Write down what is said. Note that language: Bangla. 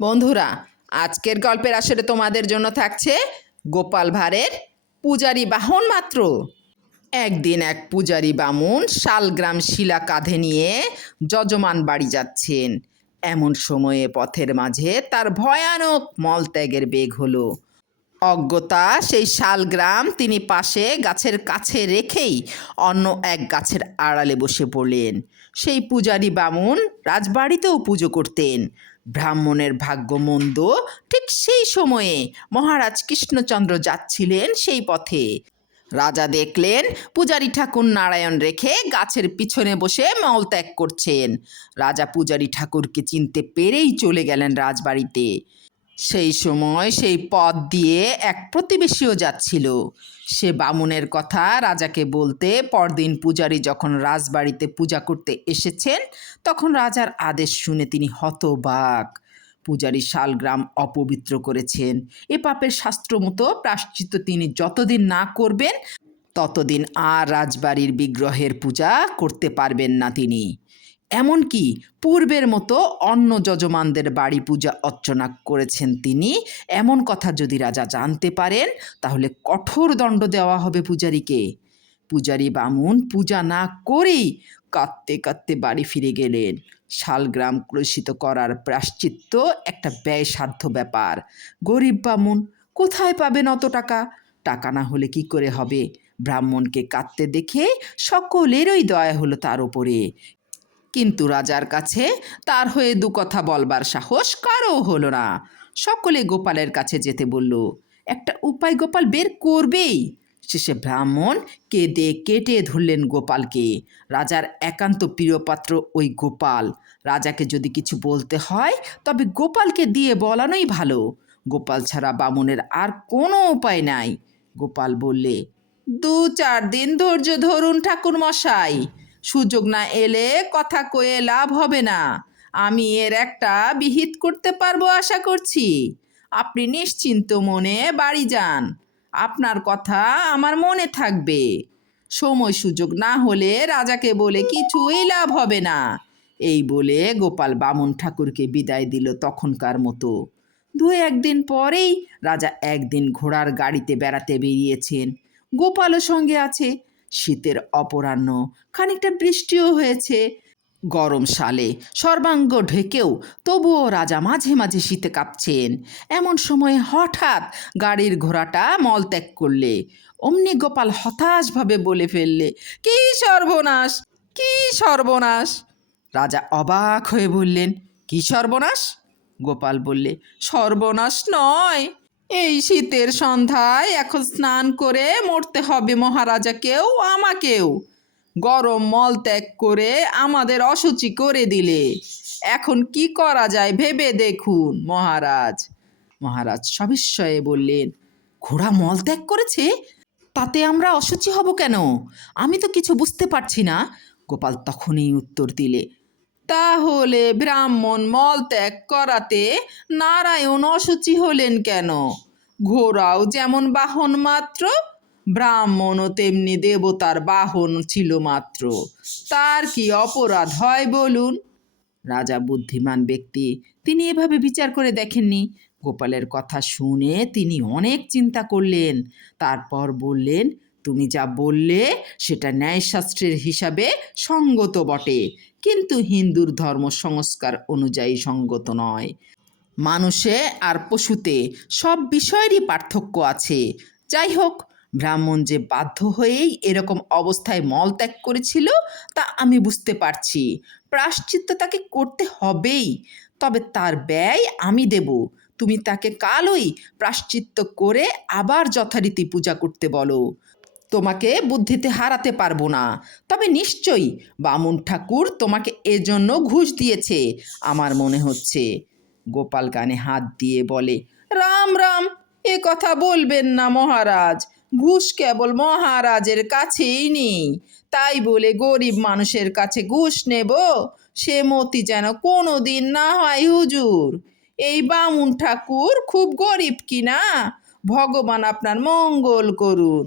বন্ধুরা, আজকের গল্পের আসরে তোমাদের জন্য থাকছে গোপাল ভাঁড়ের পূজারি বাহন মাত্র। একদিন এক পূজারি বামুন শালগ্রাম শিলা কাঁধে নিয়ে যজমান বাড়ি যাচ্ছেন। এমন সময়ে পথের মাঝে তার ভয়ানক মলত্যাগের বেগ হলো। অজ্ঞতা সেই শালগ্রাম তিনি পাশে গাছের কাছে রেখেই অন্য এক গাছের আড়ালে বসে পড়লেন। সেই পূজারি বামুন রাজবাড়িতেও পুজো করতেন। ব্রাহ্মণের ভাগ্য মন্দ। ঠিক সেই সময়ে মহারাজ কৃষ্ণচন্দ্র যাচ্ছিলেন সেই পথে। রাজা দেখলেন পূজারি ঠাকুর নারায়ণ রেখে গাছের পিছনে বসে মলত্যাগ করছেন। রাজা পূজারি ঠাকুরকে চিনতে পেরেই চলে গেলেন রাজবাড়িতে। সেই সময় সেই পথ দিয়ে এক প্রতিবেশীও যাচ্ছিল। সে বামুনের কথা রাজাকে বলতে পরদিন পূজারি যখন রাজবাড়িতে পূজা করতে এসেছেন তখন রাজার আদেশ শুনে তিনি হতবাক। পূজারি শালগ্রাম অপবিত্র করেছেন। এ পাপের শাস্ত্র মতো প্রায়শ্চিত্ত তিনি যতদিন না করবেন ততদিন আর রাজবাড়ির বিগ্রহের পূজা করতে পারবেন না তিনি। এমনকি পূর্বের মতো অন্য যজমানদের বাড়ি পূজা অর্চনা করেছেন তিনি, এমন কথা যদি রাজা জানতে পারেন তাহলে কঠোর দণ্ড দেওয়া হবে পূজারীকে। পূজারী বামুন পূজা না করেই কাঁদতে কাঁদতে বাড়ি ফিরে গেলেন। শালগ্রাম কলুষিত করার প্রায়শ্চিত্ত একটা ব্যয়সাধ্য ব্যাপার। গরিব বামুন কোথায় পাবেন অত টাকা? টাকা না হলে কি করে হবে? ব্রাহ্মণকে কাঁদতে দেখে সকলেরই দয়া হলো তার ওপরে। কিন্তু রাজার কাছে তার হয়ে দু কথা বলবার সাহস কারও হলো না। সকলে গোপালের কাছে যেতে বলল। একটা উপায় গোপাল বের করবেই। শেষে ব্রাহ্মণ কেঁদে কেটে ধরলেন গোপালকে। রাজার একান্ত প্রিয়পাত্র ওই গোপাল। রাজাকে যদি কিছু বলতে হয় তবে গোপালকে দিয়ে বলানোই ভালো। গোপাল ছাড়া বামুনের আর কোনো উপায় নাই। গোপাল বললে, 2-4 দিন ধৈর্য ধরুন ঠাকুর মশাই। সুযোগ না এলে কথা কয়ে লাভ হবে না। আমি এর একটা বিহিত করতে পারবো আশা করছি। আপনি নিশ্চিন্ত মনে বাড়ি যান। আপনার কথা আমার মনে থাকবে। সময় সুযোগ না হলে রাজাকে বলে কিছুই লাভ হবে না। এই বলে গোপাল বামুন ঠাকুরকে বিদায় দিল তখনকার মতো। 2-1 দিন পরেই রাজা একদিন ঘোড়ার গাড়িতে বেড়াতে বেরিয়েছেন। গোপালও সঙ্গে আছে। শীতের অপরাহ্ন, খানিকটা বৃষ্টিও হয়েছে। গরম সালে সর্বাঙ্গ ঢেকেও তবুও রাজা মাঝে মাঝে শীতে কাঁপছেন। এমন সময় হঠাৎ গাড়ির ঘোড়াটা মলত্যাগ করলে। অমনি গোপাল হতাশভাবে বলে ফেললে, কি সর্বনাশ, কি সর্বনাশ! রাজা অবাক হয়ে বললেন, কি সর্বনাশ? গোপাল বললে, সর্বনাশ নয়, এই শীতের সন্ধ্যায় এখন স্নান করে মরতে হবে মহারাজাকেও আমাকেও। গরম মল ত্যাগ করে আমাদের অশুচি করে দিলে। এখন কি করা যায় ভেবে দেখুন মহারাজ। মহারাজ সবিস্ময়ে বললেন, ঘোড়া মল ত্যাগ করেছে? তাতে আমরা অশুচি হব কেন? আমি তো কিছু বুঝতে পারছি না। গোপাল তখনই উত্তর দিলে, তাহলে ব্রাহ্মণ মল ত্যাগ করাতে নারায়ণ অশুচি হলেন কেন? ঘোড়াও যেমন বাহন মাত্র, ব্রাহ্মণও তেমনি দেবতার বাহন ছিল মাত্র। তার কি অপরাধ হয় বলুন? রাজা বুদ্ধিমান ব্যক্তি, তিনি এভাবে বিচার করে দেখেননি। গোপালের কথা শুনে তিনি অনেক চিন্তা করলেন। তারপর বললেন, তুমি যা বললে সেটা ন্যায়শাস্ত্রের হিসাবে সঙ্গত বটে, কিন্তু হিন্দুর ধর্ম সংস্কার অনুযায়ী সঙ্গত নয়। মানুষে আর পশুতে সব বিষয়েরই পার্থক্য আছে। যাই হোক, ব্রাহ্মণ যে বাধ্য হয়েই এরকম অবস্থায় মলত্যাগ করেছিল তা আমি বুঝতে পারছি। প্রায়শ্চিত্ত তাকে করতে হবেই, তবে তার ব্যয় আমি দেব। তুমি তাকে কালই প্রায়শ্চিত্ত করে আবার যথারীতি পূজা করতে বলো। তোমাকে বুদ্ধিতে হারাতে পারবো না, তবে নিশ্চয়ই বামুন ঠাকুর তোমাকে এজন্য ঘুষ দিয়েছে আমার মনে হচ্ছে। গোপাল কানে হাত দিয়ে বলে, রাম রাম, এ কথা বলবেন না মহারাজ। ঘুষ কেবল মহারাজের কাছেই নেই, তাই বলে গরিব মানুষের কাছে ঘুষ নেব সে মতি যেন কোনো দিন না হয় হুজুর। এই বামুন ঠাকুর খুব গরিব কিনা, ভগবান আপনার মঙ্গল করুন।